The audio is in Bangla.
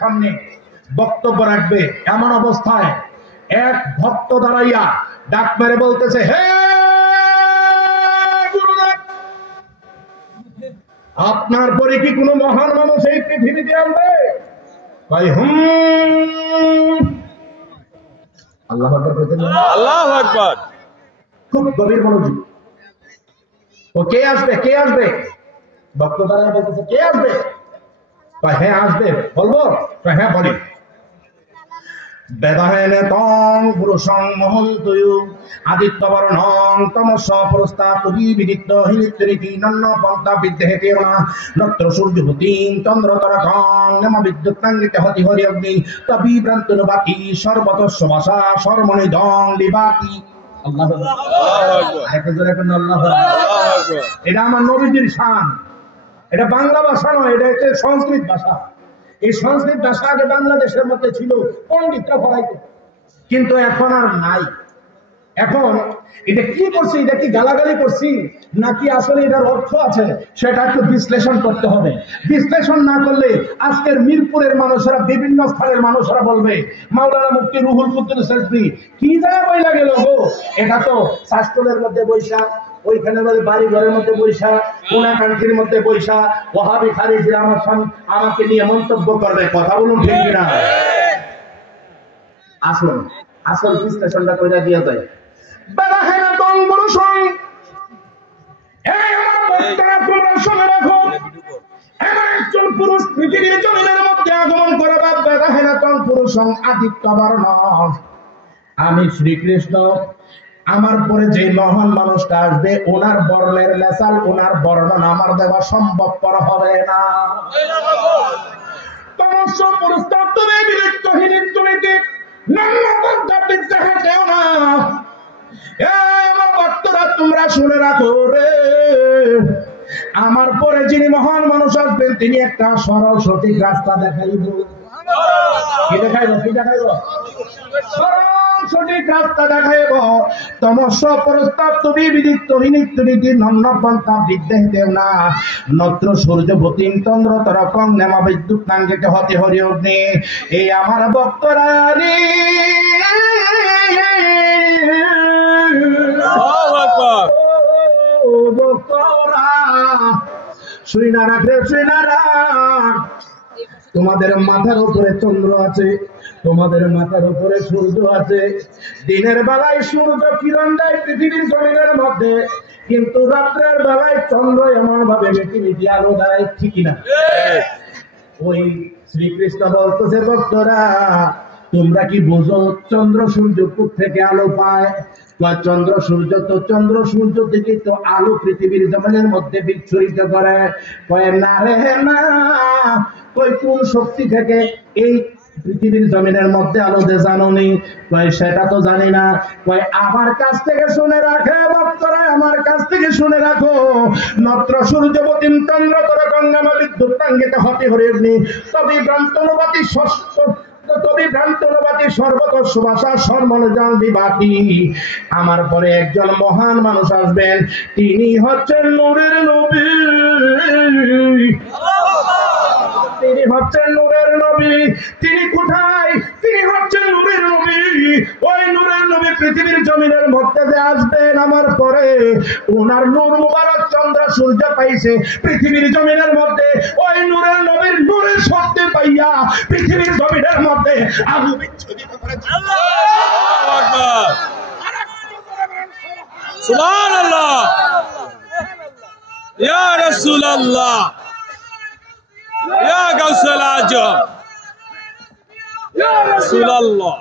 সামনে বক্তব্য রাখবে এমন অবস্থায় এক ভক্ত দাঁড়াইয়া ডাক মেরে বলতেছে, হে গুরুদেব, আপনার পরে কি কোনো মহান মানুষ এই পৃথিবীতে আসবে? ভাই আল্লাহু আকবার বলতেন, আল্লাহু আকবার। খুব গভীর মনোযোগ। ও কে আসবে, কে আসবে? ভক্ত দাঁড়াইয়া বলতেছে, কে আসবে? হ্যাঁ আসবে, বলবো? হ্যাঁ বলি। বেদাহেন তং পুরুষং মহন্তয়ু আদিত্যবর্ণং তমস প্রস্তাব বিদিত্ত হিনিত্রিতি নন্ন পন্থা বিদ্যেতে না নত্র সূর্যভূতিং চন্দ্রতারকং নম বিদ্যুৎনাঙ্গিতে হতি হরি অগ্নি তবিভ্রান্তন বাতি সর্বতস্য ভাষা সর্বণি দং লিবাতি। আল্লাহু আকবার। এটা আমার নবীজির শান। এটা বাংলা ভাষা নয়, এটা হচ্ছে সংস্কৃত ভাষা। এই সংস্কৃত ভাষা আগে বাংলাদেশের মধ্যে ছিল, পণ্ডিতরা পড়াইতো, কিন্তু এখন আর নাই। এখন এটা কি করছি, এটা কি গালাগালি করছি নাকি আসলে এটার অর্থ আছে, সেটা একটু বিশ্লেষণ করতে হবে। বিশ্লেষণ না করলে আজকের মিরপুরের মানুষেরা, বিভিন্ন স্থানের মানুষেরা বলবে মাওলানা মুফতি রুহুল কুদ্দুস রিজভী কি জায়গা বইলা গেল গো। এটা তো শাস্ত্রের মধ্যে বৈশা, ওইখানে বাড়ি ঘরের মধ্যে বৈশা, কোনাকাঙ্ক্ষির মধ্যে বৈশা ওয়াহাবি খারিজিরা আমাকে নিয়ে মন্তব্য করবে। কথা বলুন ঠিক কিনা? আসুন আসল বিশ্লেষণটা কইরা দিয়া যায়। একজন পুরুষ পৃথিবীর জমিনের মধ্যে আগমন করে, আমি শ্রীকৃষ্ণ, আমার পরে যে মহান মানুষটা আসবে ওনার বর্ণের মেসাল, ওনার বর্ণনা আমার দেওয়া সম্ভবপর হবে না। তোমরা শুনে রাখো রে, আমার পরে যিনি মহান মানুষ আসবেন তিনি একটা সরল সঠিক রাস্তা দেখাইব। কি দেখাইব? কি দেখাইব? সঠিক রাস্তা দেখাইব। তমস্য প্রস্তাব তুমি বিদিত হিনিত্রিতি নন্ন পন্থা বিদ্যেতেও না নত্র সূর্যভূতিং চন্দ্র তরকং নেমা বিদ্যুৎ নাঙ্গিতে হতে হরি অগ্নি। এই আমার ভক্তরা রে, আল্লাহু আকবার। ও ভক্তরা শুই না রাখলে শুই না রাখ, তোমাদের মাথার উপরে চন্দ্র আছে, তোমাদের মাথার উপরে সূর্য আছে। দিনের বেলায় সূর্য কিরণ দেয় পৃথিবীর জমিনের মধ্যে, কিন্তু রাত্রের বেলায় চন্দ্র এমন ভাবে পৃথিবীতে আলো দেয়, ঠিক না? ওই শ্রীকৃষ্ণ বলতেছে, ভক্তরা তোমরা কি বুঝো চন্দ্র সূর্য থেকে আলো পায়? চন্দ্র সূর্য তো চন্দ্র সূর্য থেকে তো আলো পৃথিবীর জমিনের মধ্যে বিচ্ছুরিত করে। কয় না রে না, কই কোন শক্তি থেকে এই পৃথিবীর জমিনের মধ্যে আলো দে জানো নি? কয় সেটা তো জানি না। কয় আমার কাছ থেকে শুনে রাখে ভক্তরা, আমার কাছ থেকে শুনে রাখো। নত্র সূর্যবতীম চন্দ্র তরকং নামা বিদ্যুৎনাঙ্গিতে হতে হরি অগ্নি তবে ভ্রান্তনুবাতি ষষ্ঠ সর্বতস্য ভাষা সর্বনজান বিভাতি। আমার পরে একজন মহান মানুষ আসবেন, তিনি হচ্ছেন নূরের নবী। তিনি হচ্ছেন নূরের নবী। তিনি কোথায়? তিনি হচ্ছেন নূরের নবী। ওই নূরের নবী পৃথিবীর জমিনের মধ্যে যে আসবেন আমার পরে, ওনার নূর মুবারক চন্দ্র সূর্য পাইছে পৃথিবীর জমিনের মধ্যে। ওই নূরের নবীর নূরের শক্তি পাইয়া পৃথিবীর জমিনের মধ্যে আলো বিচ্ছুরিত করেছে। আল্লাহু আকবার। সুবহানাল্লাহ। ইয়া রাসূলুল্লাহ, ইয়া গাউসুল আজম, ইয়া রাসূলুল্লাহ।